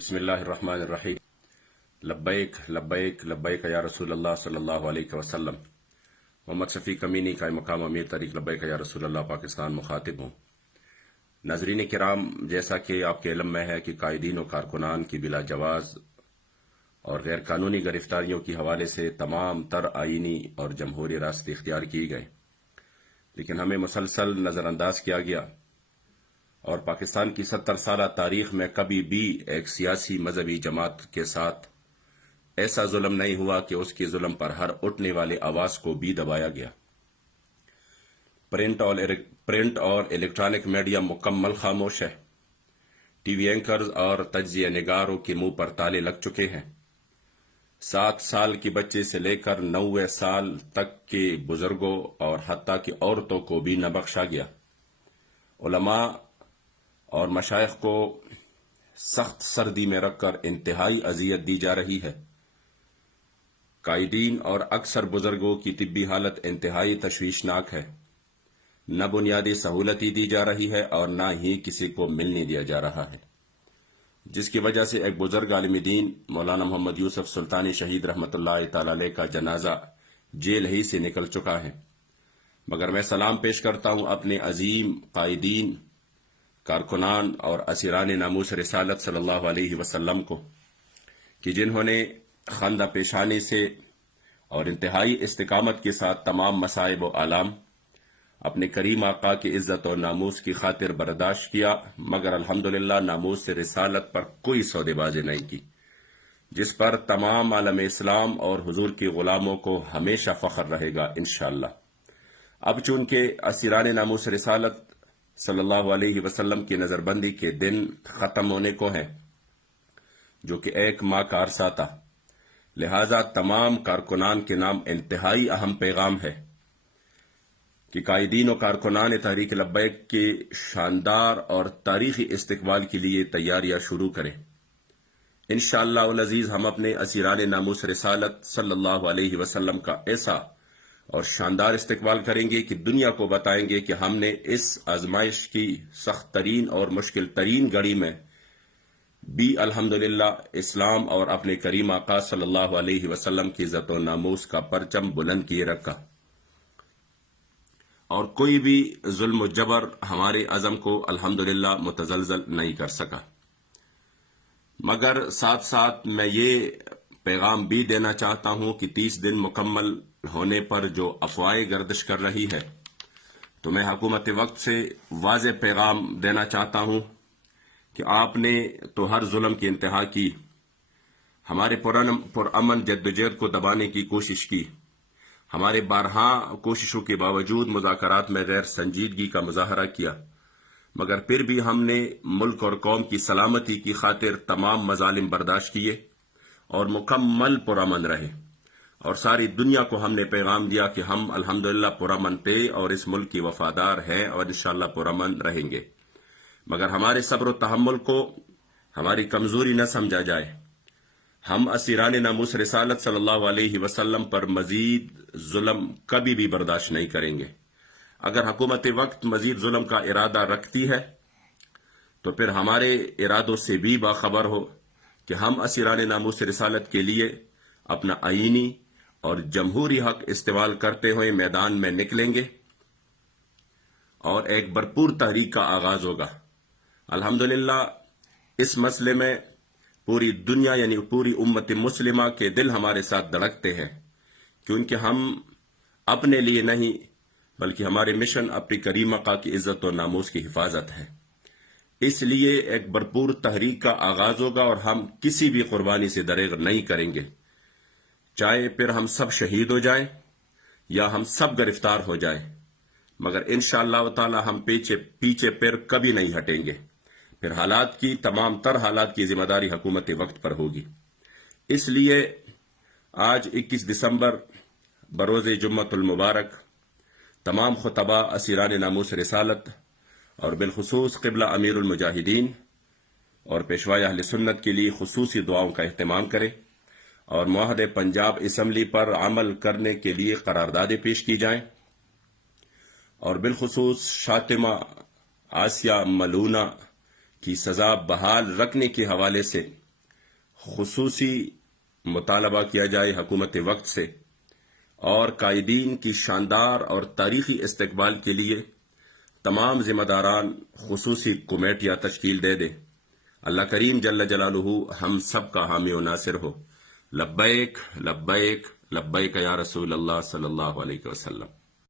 بسم اللہ الرحمن الرحیم۔ لبیک لبیک لبیک یا رسول اللہ صلی اللہ علیہ وسلم۔ محمد شفیق امینی کا مقام امیر طریق لبیک یا رسول اللہ پاکستان مخاطب ہوں۔ ناظرین کرام، جیسا کہ آپ کے علم میں ہے کہ قائدین و کارکنان کی بلا جواز اور غیر قانونی گرفتاریوں کی حوالے سے تمام تر آئینی اور جمہوری راستے اختیار کیے گئے، لیکن ہمیں مسلسل نظر انداز کیا گیا، اور پاکستان کی 70 سالہ تاریخ میں کبھی بھی ایک سیاسی مذہبی جماعت کے ساتھ ایسا ظلم نہیں ہوا کہ اس کے ظلم پر ہر اٹھنے والے آواز کو بھی دبایا گیا۔ پرنٹ اور الیکٹرانک میڈیا مکمل خاموش ہے۔ ٹی وی اینکرز اور تجزیہ نگاروں کے منہ پر تالے لگ چکے ہیں۔ 7 سال کے بچے سے لے کر 90 سال تک کے بزرگوں اور حتیٰ کہ عورتوں کو بھی نہ بخشا گیا۔ علماء اور مشائخ کو سخت سردی میں رکھ کر انتہائی اذیت دی جا رہی ہے۔ قائدین اور اکثر بزرگوں کی طبی حالت انتہائی تشویشناک ہے۔ نہ بنیادی سہولتی دی جا رہی ہے اور نہ ہی کسی کو ملنے دیا جا رہا ہے، جس کی وجہ سے ایک بزرگ عالم دین مولانا محمد یوسف سلطانی شہید رحمۃ اللہ تعالی علیہ کا جنازہ جیل ہی سے نکل چکا ہے۔ مگر میں سلام پیش کرتا ہوں اپنے عظیم قائدین، کارکنان اور اسیران ناموس رسالت صلی اللہ علیہ وسلم کو، کہ جنہوں نے خندہ پیشانی سے اور انتہائی استقامت کے ساتھ تمام مصائب و آلام اپنے کریم آقا کی عزت اور ناموس کی خاطر برداشت کیا، مگر الحمدللہ ناموس رسالت پر کوئی سودے بازی نہیں کی، جس پر تمام عالم اسلام اور حضور کے غلاموں کو ہمیشہ فخر رہے گا انشاءاللہ۔ اب چونکہ اسیران ناموس رسالت صلی اللہ علیہ وسلم کی نظر بندی کے دن ختم ہونے کو ہیں، جو کہ 1 ماہ کا عرصہ تھا، لہذا تمام کارکنان کے نام انتہائی اہم پیغام ہے کہ قائدین و کارکنان تحریک لبیک کے شاندار اور تاریخی استقبال کے لیے تیاریاں شروع کریں۔ انشاءاللہ العزیز ہم اپنے اسیران ناموس رسالت صلی اللہ علیہ وسلم کا ایسا اور شاندار استقبال کریں گے کہ دنیا کو بتائیں گے کہ ہم نے اس آزمائش کی سخت ترین اور مشکل ترین گھڑی میں بھی الحمدللہ اسلام اور اپنے کریم آقا صلی اللہ علیہ وسلم کی عزت و ناموس کا پرچم بلند کیے رکھا، اور کوئی بھی ظلم و جبر ہمارے عزم کو الحمدللہ متزلزل نہیں کر سکا۔ مگر ساتھ ساتھ میں یہ پیغام بھی دینا چاہتا ہوں کہ 30 دن مکمل ہونے پر جو افواہیں گردش کر رہی ہے، تو میں حکومت وقت سے واضح پیغام دینا چاہتا ہوں کہ آپ نے تو ہر ظلم کی انتہا کی، ہمارے پرامن جدوجہد کو دبانے کی کوشش کی، ہمارے بارہا کوششوں کے باوجود مذاکرات میں غیر سنجیدگی کا مظاہرہ کیا، مگر پھر بھی ہم نے ملک اور قوم کی سلامتی کی خاطر تمام مظالم برداشت کیے اور مکمل پرامن رہے، اور ساری دنیا کو ہم نے پیغام دیا کہ ہم الحمدللہ پرامن تھے اور اس ملک کی وفادار ہیں اور انشاءاللہ پرامن رہیں گے۔ مگر ہمارے صبر و تحمل کو ہماری کمزوری نہ سمجھا جائے۔ ہم اسیران ناموس رسالت صلی اللہ علیہ وسلم پر مزید ظلم کبھی بھی برداشت نہیں کریں گے۔ اگر حکومت وقت مزید ظلم کا ارادہ رکھتی ہے تو پھر ہمارے ارادوں سے بھی باخبر ہو کہ ہم اسیران ناموس رسالت کے لیے اپنا آئینی اور جمہوری حق استعمال کرتے ہوئے میدان میں نکلیں گے، اور ایک بھرپور تحریک کا آغاز ہوگا۔ الحمدللہ اس مسئلے میں پوری دنیا یعنی پوری امت مسلمہ کے دل ہمارے ساتھ دھڑکتے ہیں، کیونکہ ہم اپنے لیے نہیں بلکہ ہمارے مشن اپنی کریم آقا کی عزت و ناموس کی حفاظت ہے۔ اس لیے ایک بھرپور تحریک کا آغاز ہوگا اور ہم کسی بھی قربانی سے دریغ نہیں کریں گے، چاہے پھر ہم سب شہید ہو جائیں یا ہم سب گرفتار ہو جائیں، مگر انشاءاللہ تعالی ہم پیچھے پھر کبھی نہیں ہٹیں گے۔ پھر حالات کی تمام تر حالات کی ذمہ داری حکومت وقت پر ہوگی۔ اس لیے آج 21 دسمبر بروز جمعۃ المبارک تمام خطباء اسیران ناموس رسالت اور بالخصوص قبلہ امیر المجاہدین اور پیشوائے اہل سنت کے لیے خصوصی دعاؤں کا اہتمام کریں، اور معاہدہ پنجاب اسمبلی پر عمل کرنے کے لیے قراردادیں پیش کی جائیں، اور بالخصوص شاطمہ آسیہ ملونہ کی سزا بحال رکھنے کے حوالے سے خصوصی مطالبہ کیا جائے حکومت وقت سے اور قائدین کی شاندار اور تاریخی استقبال کے لیے تمام ذمہ داران خصوصی کمیٹیاں تشکیل دے دیں۔ اللہ کریم جل جلالہ ہم سب کا حامی و ناصر ہو۔ لبیک لبیک لبیک یا رسول اللہ صلی اللہ علیہ وسلم۔